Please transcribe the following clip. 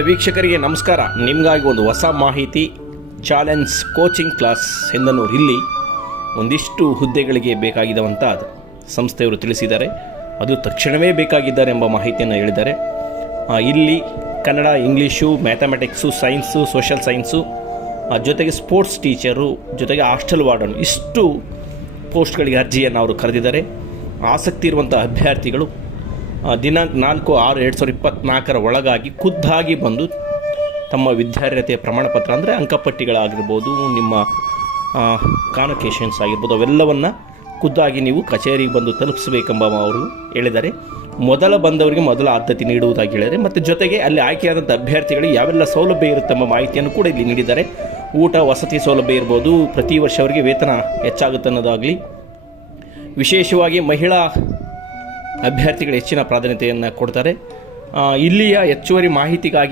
ವೀಕ್ಷಕರಿಗೆ ನಮಸ್ಕಾರ. ನಿಮಗಾಗಿ ಒಂದು ಹೊಸ ಮಾಹಿತಿ, ಚಾಲೆಂಜ್ ಕೋಚಿಂಗ್ ಕ್ಲಾಸ್ ಎಂದನೂರು ಇಲ್ಲಿ ಒಂದಿಷ್ಟು ಹುದ್ದೆಗಳಿಗೆ ಬೇಕಾಗಿರುವಂಥ ಸಂಸ್ಥೆಯವರು ತಿಳಿಸಿದ್ದಾರೆ, ಅದು ತಕ್ಷಣವೇ ಬೇಕಾಗಿದ್ದಾರೆ ಎಂಬ ಮಾಹಿತಿಯನ್ನು ಹೇಳಿದ್ದಾರೆ. ಇಲ್ಲಿ Kannada, English mathematics science social science ಜೊತೆಗೆ ಸ್ಪೋರ್ಟ್ಸ್ ಟೀಚರು ಜೊತೆಗೆ ಹಾಸ್ಟೆಲ್ ವಾರ್ಡನ್ ಇಷ್ಟು ಪೋಸ್ಟ್ಗಳಿಗೆ ಅರ್ಜಿಯನ್ನು ಅವರು ಕರೆದಿದ್ದಾರೆ. ಆಸಕ್ತಿ ಇರುವಂಥ ಅಭ್ಯರ್ಥಿಗಳು ದಿನಾಂಕ ನಾಲ್ಕು ಆರು ಎರಡು ಸಾವಿರದ ಇಪ್ಪತ್ತ್ನಾಲ್ಕರ ಒಳಗಾಗಿ ಖುದ್ದಾಗಿ ಬಂದು ತಮ್ಮ ವಿದ್ಯಾರ್ಹತೆಯ ಪ್ರಮಾಣಪತ್ರ, ಅಂದರೆ ಅಂಕಪಟ್ಟಿಗಳಾಗಿರ್ಬೋದು, ನಿಮ್ಮ ಕಾನಕೇಶನ್ಸ್ ಆಗಿರ್ಬೋದು, ಅವೆಲ್ಲವನ್ನು ಖುದ್ದಾಗಿ ನೀವು ಕಚೇರಿಗೆ ಬಂದು ತಲುಪಿಸಬೇಕೆಂಬ ಅವರು ಹೇಳಿದ್ದಾರೆ. ಮೊದಲ ಬಂದವರಿಗೆ ಮೊದಲ ಆದ್ಯತೆ ನೀಡುವುದಾಗಿ ಹೇಳಿದರೆ ಮತ್ತು ಜೊತೆಗೆ ಅಲ್ಲಿ ಆಯ್ಕೆಯಾದಂಥ ಅಭ್ಯರ್ಥಿಗಳಿಗೆ ಯಾವೆಲ್ಲ ಸೌಲಭ್ಯ ಇರುತ್ತೆ ಎಂಬ ಮಾಹಿತಿಯನ್ನು ಕೂಡ ಇಲ್ಲಿ ನೀಡಿದ್ದಾರೆ. ಊಟ, ವಸತಿ ಸೌಲಭ್ಯ ಇರ್ಬೋದು, ಪ್ರತಿ ವರ್ಷ ಅವರಿಗೆ ವೇತನ ಹೆಚ್ಚಾಗುತ್ತೆ ಅನ್ನೋದಾಗಲಿ ವಿಶೇಷವಾಗಿ ಮಹಿಳಾ ಅಭ್ಯರ್ಥಿಗಳು ಹೆಚ್ಚಿನ ಪ್ರಾಧಾನ್ಯತೆಯನ್ನು ಕೊಡ್ತಾರೆ. ಇಲ್ಲಿಯ ಹೆಚ್ಚುವರಿ ಮಾಹಿತಿಗಾಗಿ